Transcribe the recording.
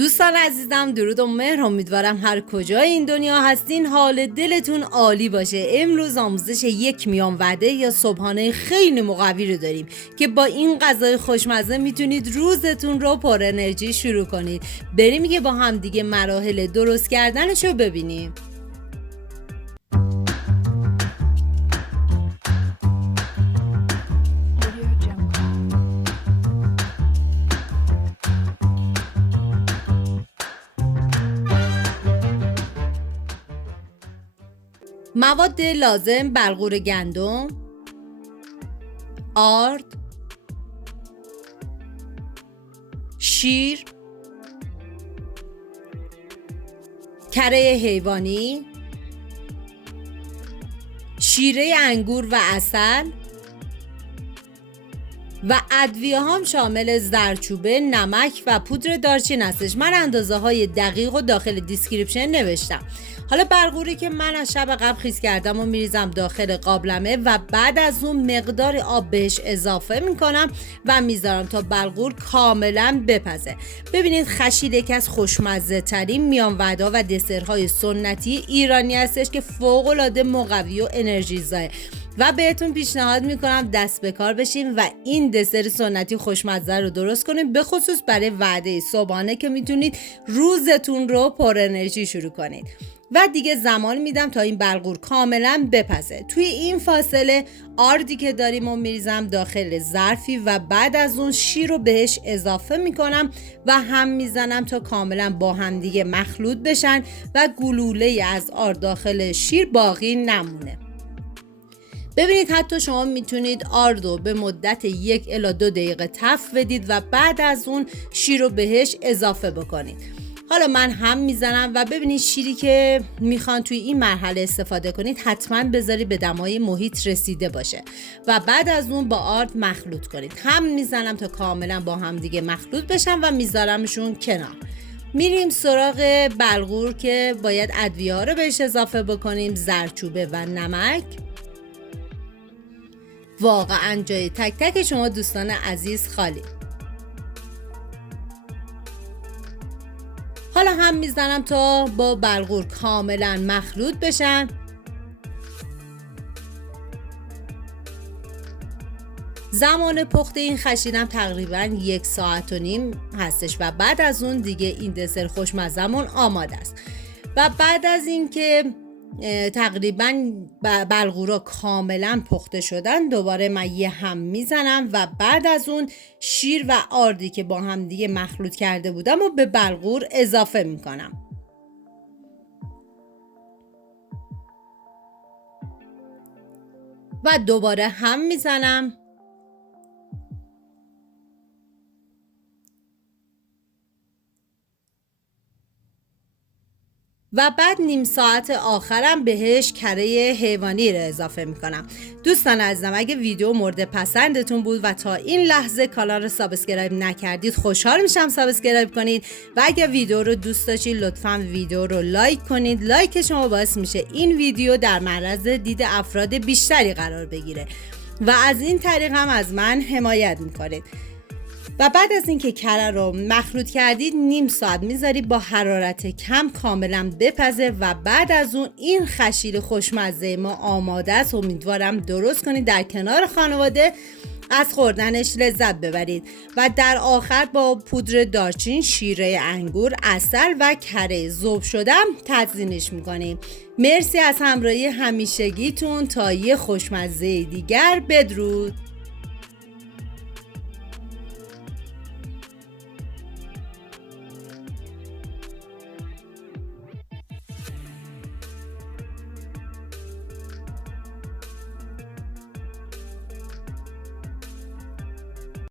دوستان عزیزم، درود و مهر. امیدوارم هر کجای این دنیا هستین حال دلتون عالی باشه. امروز آموزش یک میان وعده یا صبحانه خیلی مقوی رو داریم که با این غذای خوشمزه میتونید روزتون رو پر انرژی شروع کنید. بریم که با هم دیگه مراحل درست کردنش رو ببینیم. مواد لازم: بلغور گندم، آرد، شیر، کره حیوانی، شیره انگور و عسل و ادویه هم شامل زردچوبه، نمک و پودر دارچین هستش. من اندازه های دقیق و داخل دیسکریپشن نوشتم. حالا بلغوری که من از شب قبل خیس کردم و میریزم داخل قابلمه و بعد از اون مقدار آب بهش اضافه میکنم و میذارم تا بلغور کاملا بپزه. ببینید خشیل یکی از خوشمزه ترین میان وعده و دسرهای سنتی ایرانی هستش که فوق العاده مقوی و انرژیزاه و بهتون پیشنهاد میکنم دست به کار بشین و این دسر سنتی خوشمزه رو درست کنید، به خصوص برای وعده صبحانه که میتونید روزتون رو پر انرژی شروع کنید. و دیگه زمان میدم تا این بلغور کاملا بپزه. توی این فاصله آردی که داریم و میریزم داخل ظرفی و بعد از اون شیر رو بهش اضافه میکنم و هم میزنم تا کاملا با هم دیگه مخلوط بشن و گلوله از آرد داخل شیر باقی نمونه. ببینید حتی شما میتونید آردو به مدت 1 الی 2 دقیقه تفت بدید و بعد از اون شیر رو بهش اضافه بکنید. حالا من هم میزنم و ببینید شیری که میخوان توی این مرحله استفاده کنید حتما بذارید به دمای محیط رسیده باشه و بعد از اون با آرد مخلوط کنید. هم میزنم تا کاملا با هم دیگه مخلوط بشن و میذارمشون کنار. میریم سراغ بلغور که باید ادویه ها رو بهش اضافه بکنیم: زردچوبه و نمک. واقعا جای تک تک شما دوستان عزیز خالی. حالا هم میزنم تا با بلغور کاملا مخلوط بشن. زمان پخت این خشیدم تقریبا 1.5 ساعت هستش و بعد از اون دیگه این دسر خوشمزمون آماده است. و بعد از اینکه تقریبا بلغورا کاملا پخته شدن دوباره من یه هم میزنم و بعد از اون شیر و آردی که با هم دیگه مخلوط کرده بودم و به بلغور اضافه میکنم و دوباره هم میزنم و بعد نیم ساعت آخرم بهش کره حیوانی رو اضافه میکنم. دوستان عزیزم، اگه ویدیو مورد پسندتون بود و تا این لحظه کانال رو سابسکرایب نکردید خوشحال میشم سابسکرایب کنید و اگه ویدیو رو دوست داشتید لطفاً ویدیو رو لایک کنید. لایک شما باعث میشه این ویدیو در معرض دید افراد بیشتری قرار بگیره و از این طریق هم از من حمایت میکنید. و بعد از اینکه کره رو مخلوط کردید نیم ساعت میذارید با حرارت کم کاملا بپزه و بعد از اون این خشیل خوشمزه ما آماده است. امیدوارم درست کنید در کنار خانواده از خوردنش لذت ببرید و در آخر با پودر دارچین، شیره انگور، عسل و کره ذوب شدم تزیینش میکنیم. مرسی از همراهی همیشگیتون. تا یه خوشمزه دیگر، بدرود.